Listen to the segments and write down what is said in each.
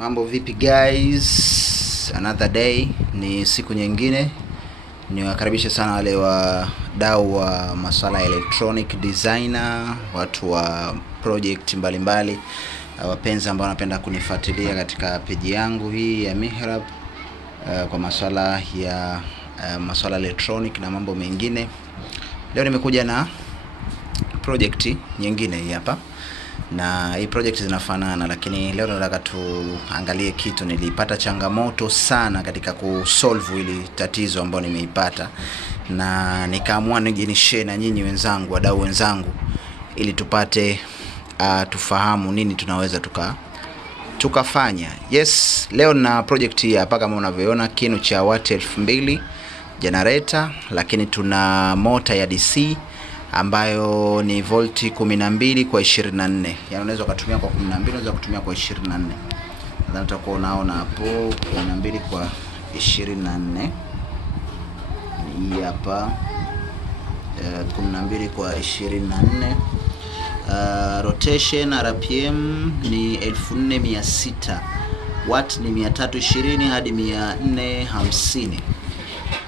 Mambo vipi guys? Another day, ni siku nyingine. Niwakaribisha sana wale wadau wa masuala ya electronic designer, watu wa project mbalimbali, wapenzi ambao wanapenda kunifuatilia katika page yangu hii ya Mihrab kwa masuala ya masuala electronic na mambo mengine. Leo nimekuja na project nyingine hii hapa. Na hii project zinafanana, lakini leo nataka tuangalie kitu. Nilipata changamoto sana katika kusolve hili tatizo ambalo nimeipata, na nikaamua nijinishare na nyinyi wenzangu, wadau wenzangu, ili tupate tufahamu nini tunaweza tukafanya. Yes, leo na project hii hapa kama unavyoona, kinu cha watt 2000 generator, lakini tuna mota ya DC ambayo ni volti 12 kwa 24. Yaani unaweza kutumia kwa 12, unaweza kutumia kwa 24. Nadhani utakuwa unaona hapo 12 kwa 24. Hii hapa 12 kwa 24. Rotation RPM ni 4600. Watt ni 320 hadi 450.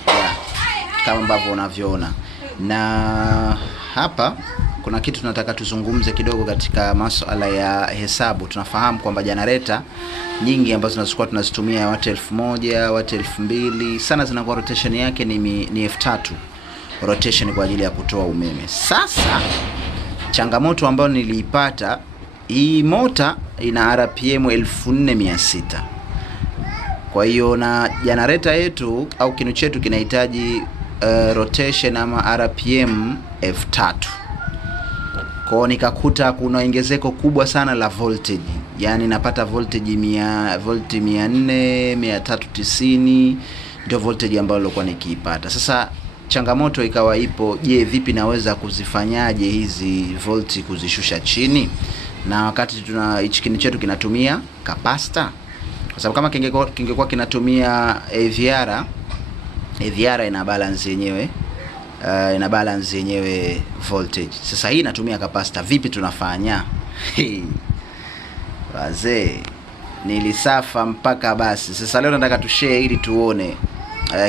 Yeah, kama ambavyo unavyoona. Na hapa kuna kitu tunataka tuzungumze kidogo katika masuala ya hesabu. Tunafahamu kwamba generator nyingi ambazo tunazitumia watt 1000, watt 2000, sana zinakuwa rotation yake ni 3000 rotation kwa ajili ya kutoa umeme. Sasa changamoto ambayo niliipata, hii mota ina RPM 4600. Kwa hiyo na generator yetu au kinu chetu kinahitaji rotation ama RPM 3000. Kwa nikakuta kuna ongezeko kubwa sana la voltage. Yaani napata voltage 100 volt 400 390, ndio voltage ambayo nilikuwa nikiipata. Sasa changamoto ikawa ipo, je, vipi naweza kuzifanyaje hizi volti kuzishusha chini? Na wakati hichi kinu chetu kinatumia capacitor, kwa sababu kama kingekuwa kinatumia AVR ina balance yenyewe voltage. Sasa hii inatumia capacitor, vipi tunafanya? Wazee, nilisafa mpaka basi. Sasa leo nataka tushare ili tuone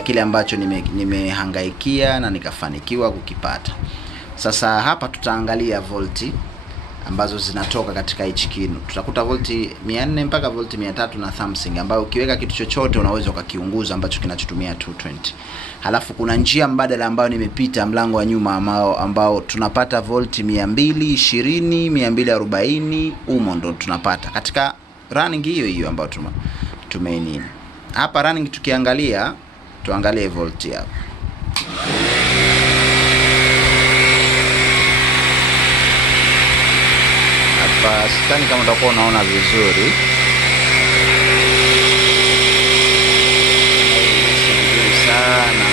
kile ambacho nimehangaikia na nikafanikiwa kukipata. Sasa hapa tutaangalia volti ambazo zinatoka katika hichi kinu. Tutakuta volti 400 mpaka volti 300 na something, ambayo ukiweka kitu chochote unaweza ukakiunguza ambacho kinachotumia 220. Halafu kuna njia mbadala ambayo nimepita mlango wa nyuma ambao tunapata volti 220, 240, umo ndo tunapata katika running hiyo ambayo tumenini. Hapa running tukiangalia, tuangalie volti hapa. Sidhani kama utakuwa unaona vizuri. Vizuri sana.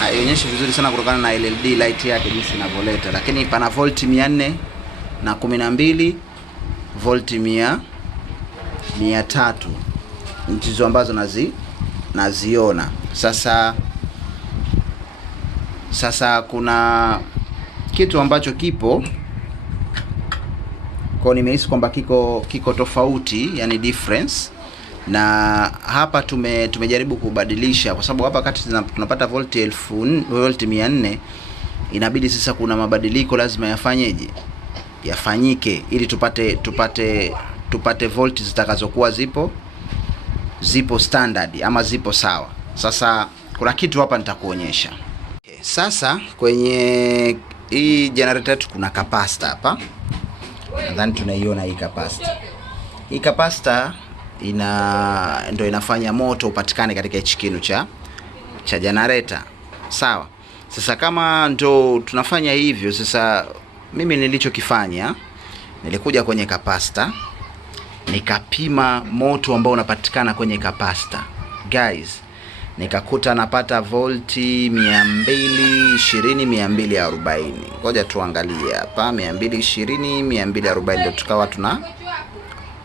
Haionyeshi vizuri sana kutokana na LED light yake jinsi inavyoleta, lakini pana volti 412, volti 300 ndizo ambazo naziona. Sasa kuna kitu ambacho kipo kwa nimehisi kwamba kiko tofauti, yani difference. Na hapa tumejaribu kubadilisha, kwa sababu hapa kati tunapata volti 400, inabidi sasa kuna mabadiliko lazima yafanyike ili tupate volti zitakazokuwa zipo standard ama zipo sawa. Sasa kuna kitu hapa nitakuonyesha. Sasa kwenye hii generator yetu kuna capacitor hapa. Nadhani tunaiona hii capacitor. Hii capacitor ndio inafanya moto upatikane katika hichi kinu cha generator. Sawa. Sasa kama ndo tunafanya hivyo, sasa mimi nilichokifanya, nilikuja kwenye capacitor nikapima moto ambao unapatikana kwenye capacitor. Guys, nikakuta napata volti 220, 240. Ngoja tuangalie hapa 220, 240 ndio tukawa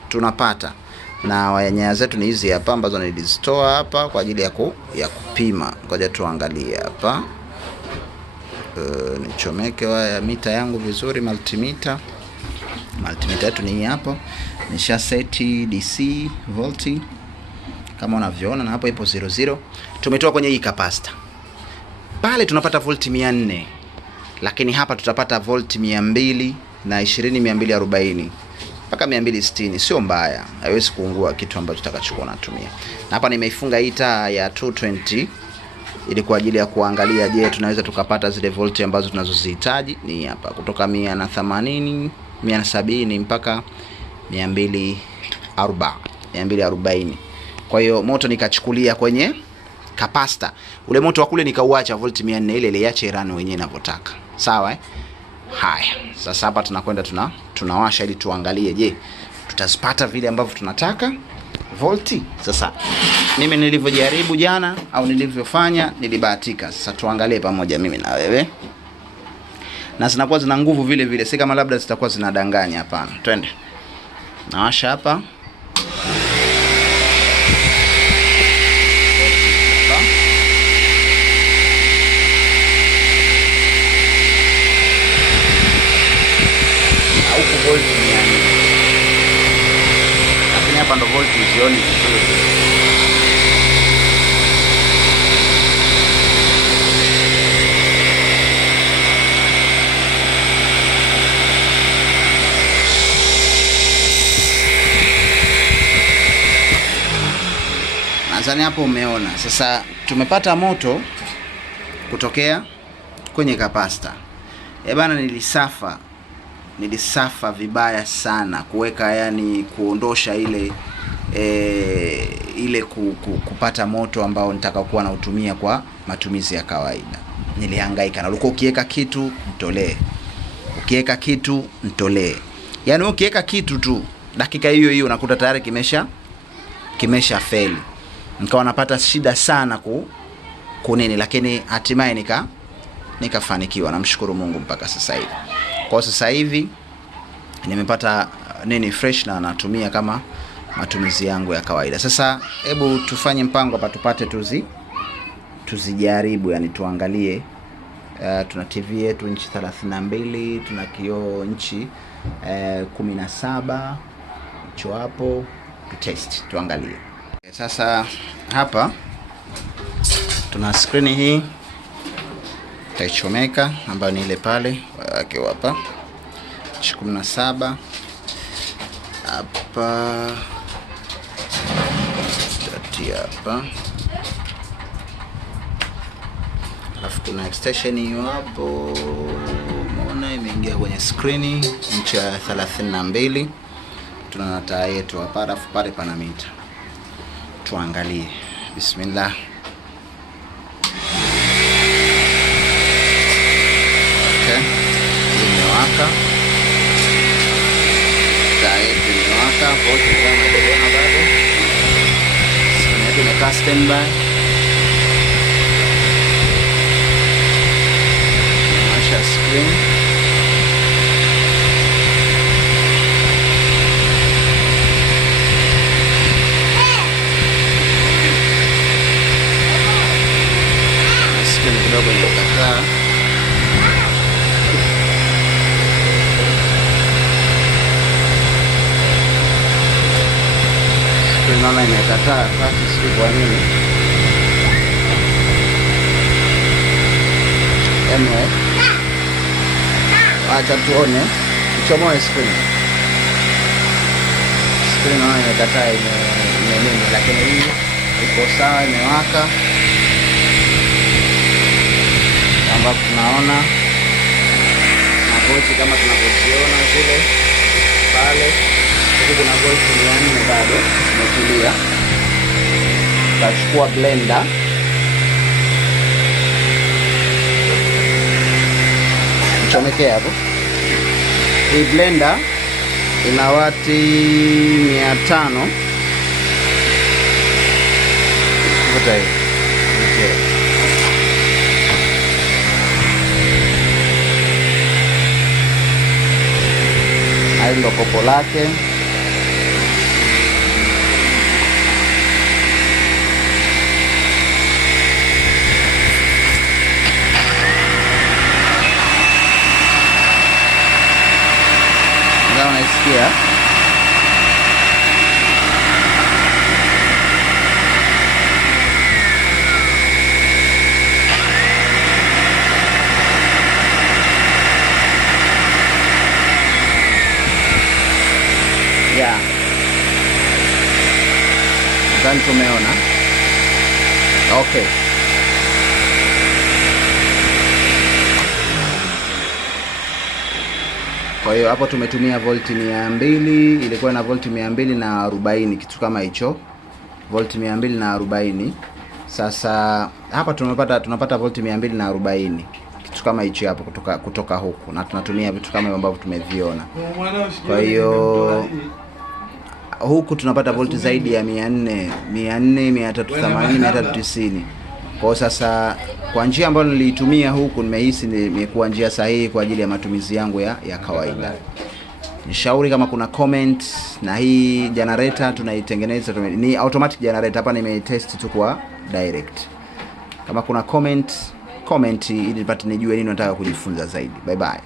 tunapata. na nyaya zetu ni hizi hapa ambazo nilizitoa hapa kwa ajili ya kupima. Ngoja tuangalie hapa. Nichomeke waya mita yangu vizuri, multimeter yetu ni hii hapa. Nisha seti DC volti kama unavyoona, na hapo ipo 00. Tumetoa kwenye hii capacitor. Pale tunapata volti 400, lakini hapa tutapata volti 220, 240 mpaka 260. Sio mbaya, haiwezi kuungua kitu ambacho tutakachokuwa natumia. Na hapa nimeifunga hii taa ya 220 ili kwa ajili ya kuangalia, je, tunaweza tukapata zile volti ambazo tunazozihitaji. Ni hapa kutoka 180, 170 mpaka 240. Kwa hiyo moto nikachukulia kwenye capacitor. Ule moto wa kule nikauacha volti 400, ile iache run wenyewe inavyotaka. Sawa Haya, sasa hapa tunakwenda tunawasha ili tuangalie, je, tutazipata vile ambavyo tunataka volti. Sasa mimi nilivyojaribu jana au nilivyofanya nilibahatika. Sasa tuangalie pamoja mimi na wewe. Na zinakuwa zina nguvu vile vile, si kama labda zitakuwa zinadanganya, hapana. Twende. Nawasha hapa. Volti 400. Lakini hapa ndo volti zioni vizuri. Nadhani hapo umeona. Sasa tumepata moto kutokea kwenye capacitor. Bana, nilisafa vibaya sana kuweka, yani kuondosha ile kupata moto ambao nitakaokuwa na utumia kwa matumizi ya kawaida. Nilihangaika na ulikuwa ukiweka kitu ntolee, yani ukiweka kitu tu dakika hiyo unakuta tayari kimesha fail. Nikawa napata shida sana kunini, lakini hatimaye nikafanikiwa. Namshukuru Mungu mpaka sasa hivi. Kwa sasa hivi nimepata fresh na natumia kama matumizi yangu ya kawaida. Sasa hebu tufanye mpango hapa tupate tuzijaribu, yani tuangalie. Tuna TV yetu inchi 32, tuna kioo inchi 17. Hicho hapo test tuangalie. Sasa hapa tuna screen hii taichomeka ambayo ni ile pale wake hapa 17 hapa hapa, alafu kuna extension hiyo hapo, umeona imeingia kwenye screen inchi 32. Tuna taa yetu hapa, alafu pale pana mita. Tuangalie. Bismillah. Imewaka. Taa yetu imewaka. Volti kama tunaona bado. Screen yetu imekaa standby. Tunawasha screen. Screen kidogo imekataa. Naona imekataa kasi, sio kwa nini. Anyway, acha tuone. Tuchomoe screen. Screen naona imekataa, nini, lakini hii iko sawa, imewaka. Ambapo tunaona mavolti kama tunavyoziona zile pale. Kuna volti 400 bado imetulia. Tutachukua blender. Chomekea hapo. Hii blender ina wati 500. Vuta hii. Hayo ndo kopo lake. Okay. Kwa hiyo hapo tumetumia volti 200, ilikuwa na volti 240 kitu kama hicho. Volti 240. Sasa hapa tunapata volti 240 kitu kama hicho hapo kutoka huku, na tunatumia vitu kama ambavyo tumeviona. Kwa hiyo huku tunapata volti zaidi ya 400, 380, 390. Kwa sasa kwa njia ambayo niliitumia huku nimehisi imekuwa njia sahihi kwa ajili ya matumizi yangu ya kawaida. Nishauri kama kuna comment, na hii generator tunaitengeneza ni automatic generator, hapa nimetest tu kwa direct. Kama kuna comment ili nipate nijue nini nataka kujifunza zaidi. Bye bye.